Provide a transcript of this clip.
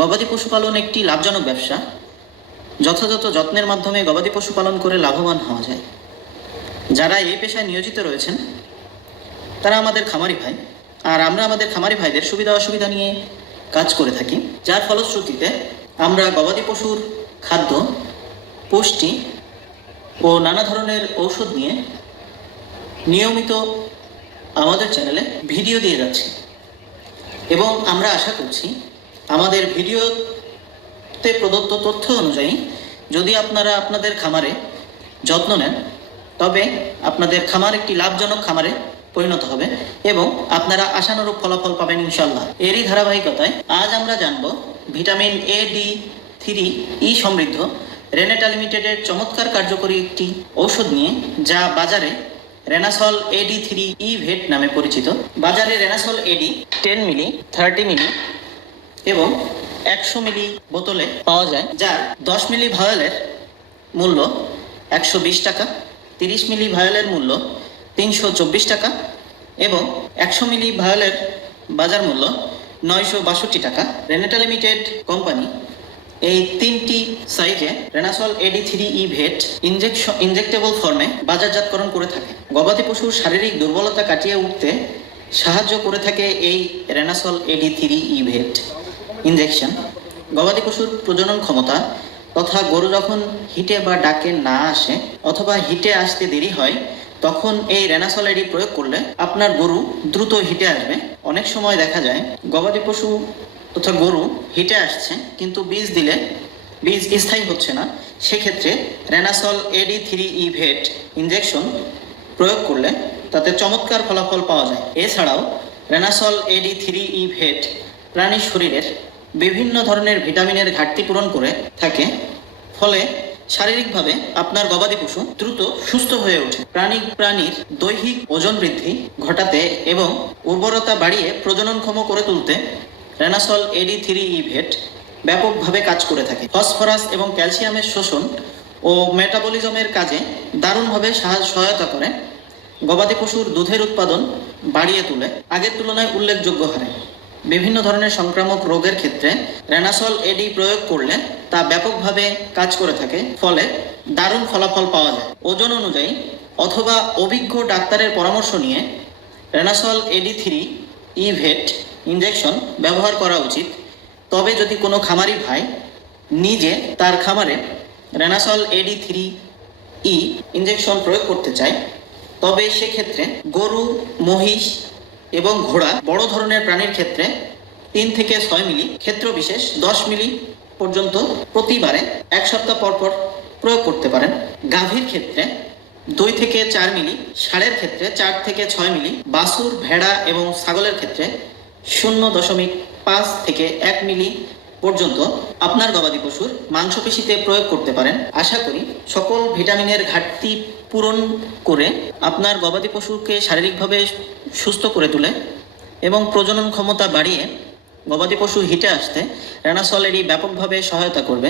গবাদি পশুপালন একটি লাভজনক ব্যবসা। যথাযথ যত্নের মাধ্যমে গবাদি পশু পালন করে লাভবান হওয়া যায়। যারা এই পেশায় নিয়োজিত রয়েছেন তারা আমাদের খামারি ভাই, আর আমরা আমাদের খামারি ভাইদের সুবিধা অসুবিধা নিয়ে কাজ করে থাকি, যার ফলশ্রুতিতে আমরা গবাদি পশুর খাদ্য, পুষ্টি ও নানা ধরনের ঔষধ নিয়ে নিয়মিত আমাদের চ্যানেলে ভিডিও দিয়ে যাচ্ছি এবং আমরা আশা করছি আমাদের ভিডিওতে প্রদত্ত তথ্য অনুযায়ী যদি আপনারা আপনাদের খামারে যত্ন নেন তবে আপনাদের খামার একটি লাভজনক খামারে পরিণত হবে এবং আপনারা আশানুরূপ ফলাফল পাবেন ইনশাল্লাহ। এরই ধারাবাহিকতায় আজ আমরা জানব ভিটামিন AD3E সমৃদ্ধ রেনেটা লিমিটেডের চমৎকার কার্যকরী একটি ঔষধ নিয়ে, যা বাজারে রেনাসল AD3E ভেট নামে পরিচিত। বাজারে রেনাসল AD 10 মিলি, 30 মিলি এবং 100 মিলি বোতলে পাওয়া যায়, যার 10 মিলি ভায়োলের মূল্য 120 টাকা, 30 মিলি ভায়োলের মূল্য 324 টাকা এবং 100 মিলি ভায়োলের বাজার মূল্য 962 টাকা। রেনেটা লিমিটেড কোম্পানি এই তিনটি সাইজে রেনাসল AD3E ভেট ইনজেক্টেবল ফর্মে বাজারজাতকরণ করে থাকে। গবাদি পশুর শারীরিক দুর্বলতা কাটিয়ে উঠতে সাহায্য করে থাকে এই রেনাসল AD3E ভেট ইনজেকশন। গবাদি পশুর প্রজনন ক্ষমতা তথা গরু যখন হিটে বা ডাকে না আসে অথবা হিটে আসতে দেরি হয়, তখন এই রেনাসল AD প্রয়োগ করলে আপনার গরু দ্রুত হিটে আসবে। অনেক সময় দেখা যায় গবাদি পশু তথা গরু হিটে আসছে কিন্তু বীজ দিলে বীজ স্থায়ী হচ্ছে না, সেক্ষেত্রে রেনাসল AD3E ভেট ইনজেকশন প্রয়োগ করলে তাতে চমৎকার ফলাফল পাওয়া যায়। এছাড়াও রেনাসল AD3E ভেট প্রাণীর শরীরের বিভিন্ন ধরনের ভিটামিনের ঘাটতি পূরণ করে থাকে, ফলে শারীরিকভাবে আপনার গবাদি পশু দ্রুত সুস্থ হয়ে ওঠে। প্রাণীর দৈহিক ওজন বৃদ্ধি ঘটাতে এবং উর্বরতা বাড়িয়ে প্রজননক্ষম করে তুলতে রেনাসল AD3E ভেট ব্যাপকভাবে কাজ করে থাকে। ফসফরাস এবং ক্যালসিয়ামের শোষণ ও মেটাবলিজমের কাজে দারুণভাবে সহায়তা করে। গবাদি পশুর দুধের উৎপাদন বাড়িয়ে তোলে আগের তুলনায় উল্লেখযোগ্য হারে। বিভিন্ন ধরনের সংক্রামক রোগের ক্ষেত্রে রেনাসল AD প্রয়োগ করলে তা ব্যাপকভাবে কাজ করে থাকে, ফলে দারুণ ফলাফল পাওয়া যায়। ওজন অনুযায়ী অথবা অভিজ্ঞ ডাক্তারের পরামর্শ নিয়ে রেনাসল AD3E ভেট ইনজেকশন ব্যবহার করা উচিত। তবে যদি কোনো খামারি ভাই নিজে তার খামারে রেনাসল AD3E ইনজেকশন প্রয়োগ করতে চায়, তবে সেক্ষেত্রে গরু, মহিষ এবং ঘোড়া বড় ধরনের প্রাণীর ক্ষেত্রে 3 থেকে 6 মিলি, ক্ষেত্র বিশেষ 10 মিলি পর্যন্ত প্রতিবারে 1 সপ্তাহ পর পর প্রয়োগ করতে পারেন। গাভীর ক্ষেত্রে 2 থেকে 4 মিলি, ষাঁড়ের ক্ষেত্রে 4 থেকে 6 মিলি, বাছুর, ভেড়া এবং ছাগলের ক্ষেত্রে 0.5 থেকে 1 মিলি পর্যন্ত আপনার গবাদি পশুর মাংসপেশিতে প্রয়োগ করতে পারেন। আশা করি সকল ভিটামিনের ঘাটতি পূরণ করে আপনার গবাদি পশুকে শারীরিকভাবে সুস্থ করে তোলে এবং প্রজনন ক্ষমতা বাড়িয়ে গবাদি পশু হিটে আসতে রেনাসল AD ব্যাপকভাবে সহায়তা করবে।